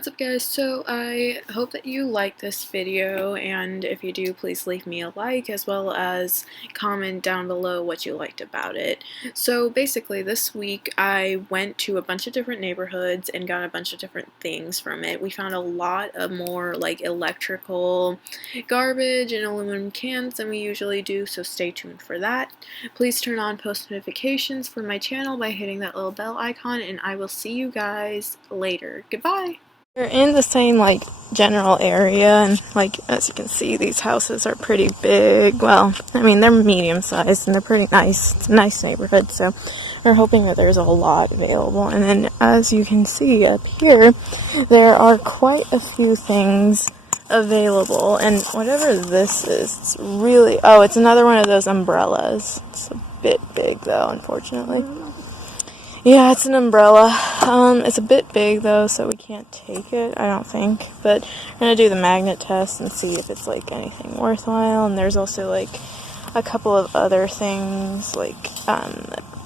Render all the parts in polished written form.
What's up guys? So I hope that you like this video, and if you do, please leave me a like as well as comment down below what you liked about it. So basically this week I went to a bunch of different neighborhoods and got a bunch of different things from it. We found a lot of more like electrical garbage and aluminum cans than we usually do, so stay tuned for that. Please turn on post notifications for my channel by hitting that little bell icon, and I will see you guys later. Goodbye! We're in the same like general area, and like as you can see, these houses are pretty big. Well, I mean they're medium sized and they're pretty nice. It's a nice neighborhood, so we're hoping that there's a lot available. And then as you can see up here, there are quite a few things available, and whatever this is, it's really, oh, it's another one of those umbrellas. It's a bit big though, unfortunately. Yeah, it's an umbrella. It's a bit big though, so we can't take it, I don't think. But we're gonna do the magnet test and see if it's like anything worthwhile. And there's also like a couple of other things, like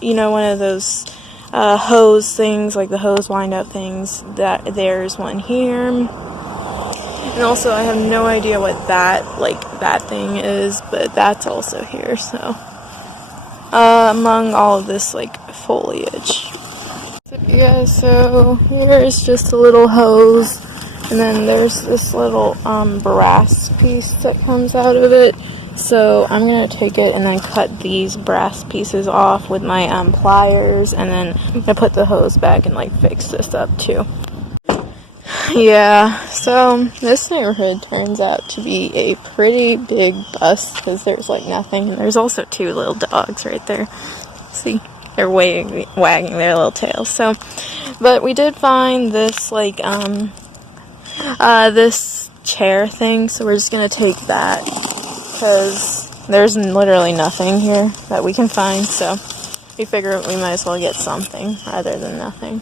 you know, one of those hose things, like the hose wind up things. That there's one here. And also, I have no idea what that thing is, but that's also here. So among all of this like foliage. So you guys, so here's just a little hose, and then there's this little brass piece that comes out of it. So I'm gonna take it and then cut these brass pieces off with my pliers, and then I'm gonna put the hose back and like fix this up too. Yeah, so this neighborhood turns out to be a pretty big bust because there's like nothing. There's also two little dogs right there. See, they're wagging their little tails. So, but we did find this like this chair thing, so we're just gonna take that because there's literally nothing here that we can find. So we figure we might as well get something rather than nothing.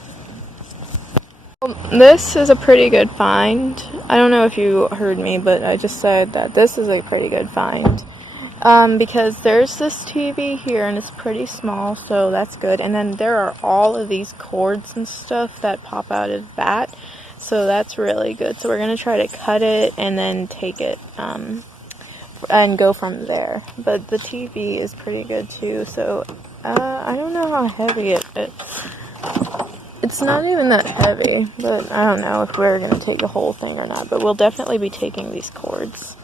This is a pretty good find. I don't know if you heard me, but I just said that this is a pretty good find. Because there's this TV here and it's pretty small, so that's good. And then there are all of these cords and stuff that pop out of that, so that's really good. So we're going to try to cut it and then take it and go from there. But the TV is pretty good too, so I don't know how heavy it's not even that heavy, but I don't know if we're going to take the whole thing or not, but we'll definitely be taking these cords.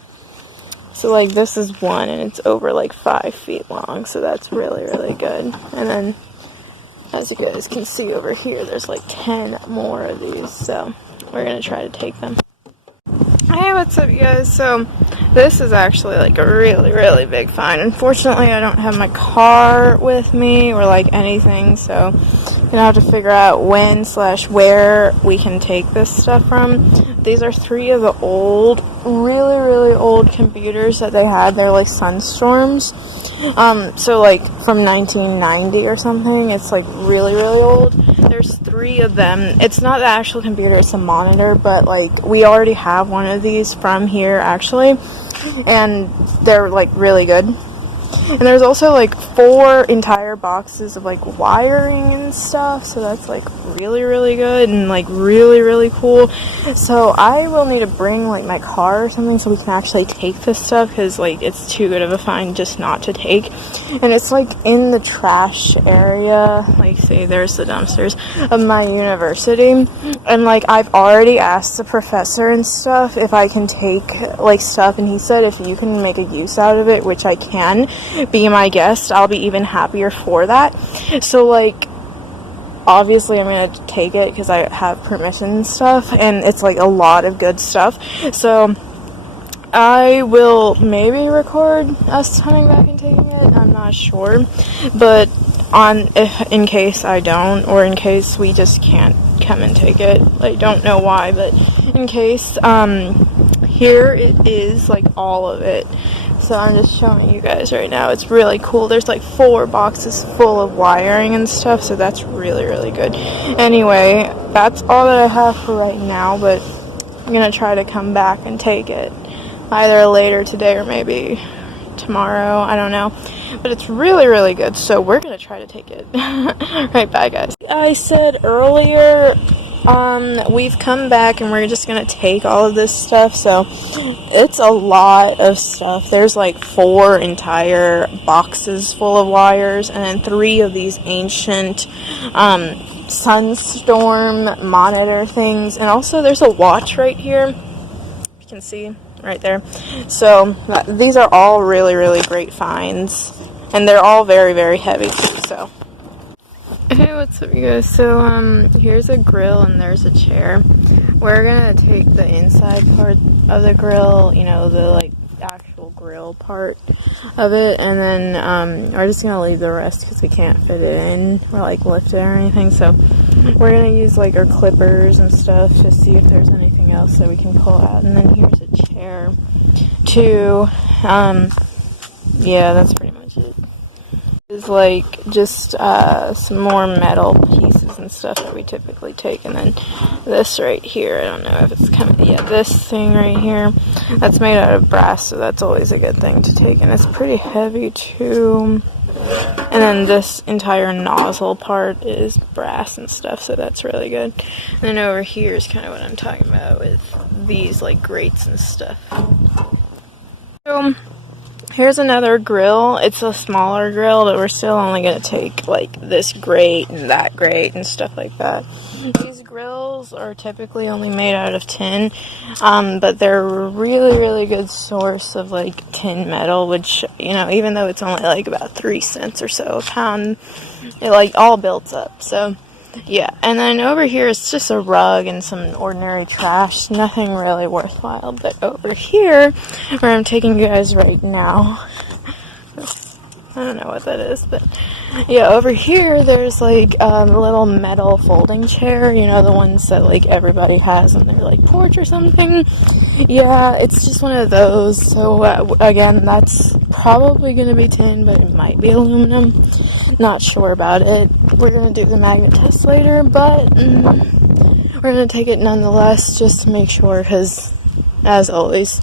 So like this is one, and it's over like 5 feet long, so that's really, really good. And then as you guys can see over here, there's like 10 more of these, so we're going to try to take them. Hey, what's up you guys? So this is actually like a really, really big find. Unfortunately, I don't have my car with me or like anything, so I'm gonna have to figure out when/where we can take this stuff from. These are 3 of the old, really, really old computers that they had. They're like Sunstorms. So like from 1990 or something. It's like really, really old. There's 3 of them. It's not the actual computer, it's a monitor, but like we already have one of these from here actually, and they're like really good. And there's also like 4 entire boxes of like wiring and stuff, so that's like really, really good and like really, really cool. So I will need to bring like my car or something so we can actually take this stuff, because like it's too good of a find just not to take. And it's like in the trash area, like say there's the dumpsters of my university, and like I've already asked the professor and stuff if I can take like stuff, and he said if you can make a use out of it, which I can, be my guest, I'll be even happier for that. So like obviously I'm gonna take it because I have permission and stuff, and it's like a lot of good stuff. So I will maybe record us coming back and taking it, I'm not sure, but in case I don't, or in case we just can't come and take it, I don't know why, but in case, here it is, like all of it. So I'm just showing you guys right now. It's really cool. There's like 4 boxes full of wiring and stuff, so that's really, really good. Anyway, that's all that I have for right now, but I'm gonna try to come back and take it either later today or maybe tomorrow, I don't know. But it's really, really good, so we're gonna try to take it. Right, bye guys. I said earlier We've come back and we're just gonna take all of this stuff, so it's a lot of stuff. There's like 4 entire boxes full of wires, and then 3 of these ancient, sunstorm monitor things, and also there's a watch right here, you can see right there. So these are all really, really great finds, and they're all very, very heavy too, so. Hey, what's up you guys? So here's a grill and there's a chair. We're gonna take the inside part of the grill, you know, the like actual grill part of it, and then we're just gonna leave the rest because we can't fit it in or like lift it or anything. So we're gonna use like our clippers and stuff to see if there's anything else that we can pull out. And then here's a chair too. Yeah, that's pretty much it. Is like just some more metal pieces and stuff that we typically take, and then this right here, I don't know if it's coming, yeah, this thing right here, that's made out of brass, so that's always a good thing to take, and it's pretty heavy too. And then this entire nozzle part is brass and stuff, so that's really good. And then over here is kind of what I'm talking about with these like grates and stuff. So here's another grill. It's a smaller grill, but we're still only going to take like this grate and that grate and stuff like that. These grills are typically only made out of tin, but they're a really, really good source of like tin metal, which, you know, even though it's only like about 3 cents or so a pound, it like all builds up. So yeah, and then over here it's just a rug and some ordinary trash, nothing really worthwhile. But over here, where I'm taking you guys right now, I don't know what that is, but yeah, over here there's like a little metal folding chair, you know, the ones that like everybody has on their like porch or something. Yeah, it's just one of those. So again, that's probably gonna be tin, but it might be aluminum. Not sure about it. We're gonna do the magnet test later, but we're gonna take it nonetheless just to make sure, because as always,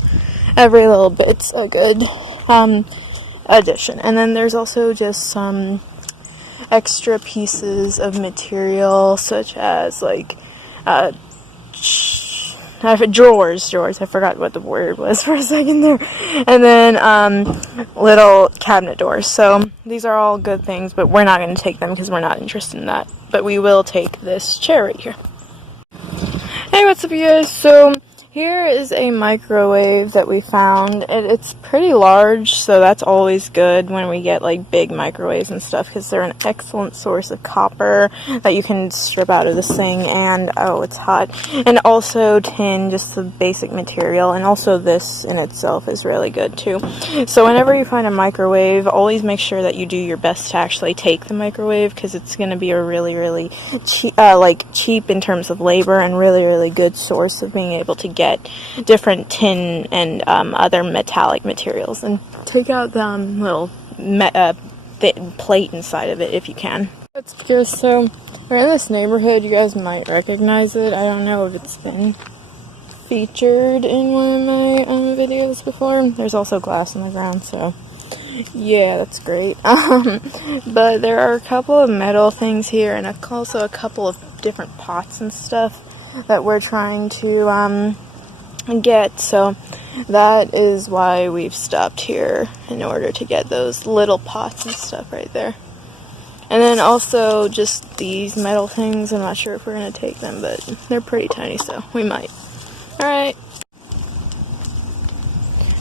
every little bit's a good addition. And then there's also just some extra pieces of material, such as like drawers. I forgot what the word was for a second there. And then little cabinet doors. So these are all good things, but we're not going to take them because we're not interested in that. But we will take this chair right here. Hey, what's up you guys? So here is a microwave that we found. It's pretty large, so that's always good when we get like big microwaves and stuff, because they're an excellent source of copper that you can strip out of this thing. And oh, it's hot. And also tin, just the basic material, and also this in itself is really good too. So whenever you find a microwave, always make sure that you do your best to actually take the microwave, because it's going to be a really, really cheap in terms of labor, and really, really good source of being able to get different tin and other metallic materials, and take out the little plate inside of it if you can. It's good. So we're in this neighborhood. You guys might recognize it. I don't know if it's been featured in one of my videos before. There's also glass on the ground, so yeah, that's great. But there are a couple of metal things here, and also a couple of different pots and stuff that we're trying to get, so that is why we've stopped here, in order to get those little pots and stuff right there. And then also just these metal things. I'm not sure if we're gonna take them, but they're pretty tiny, so we might. Alright.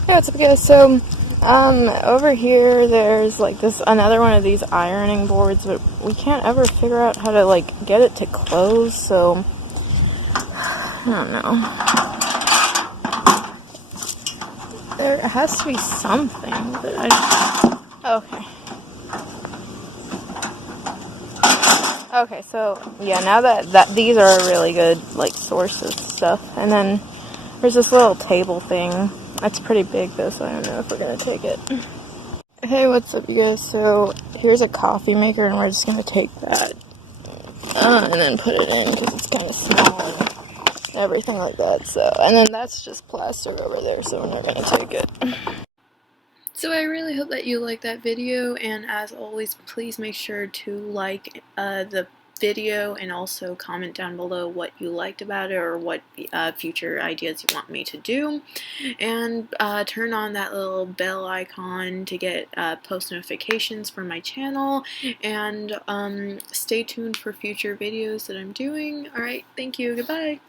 Hey, what's up guys? So over here there's like another one of these ironing boards, but we can't ever figure out how to like get it to close, so I don't know. There has to be something, but okay. Okay, so yeah, now that these are a really good like source of stuff. And then there's this little table thing. That's pretty big though, so I don't know if we're gonna take it. Hey, what's up you guys? So here's a coffee maker, and we're just gonna take that and then put it in because it's kind of small and everything like that. So, and then that's just plastic over there, so we're not gonna take it. So I really hope that you liked that video, and as always, please make sure to like the video, and also comment down below what you liked about it or what future ideas you want me to do, and turn on that little bell icon to get post notifications for my channel, and stay tuned for future videos that I'm doing. Alright, thank you, goodbye!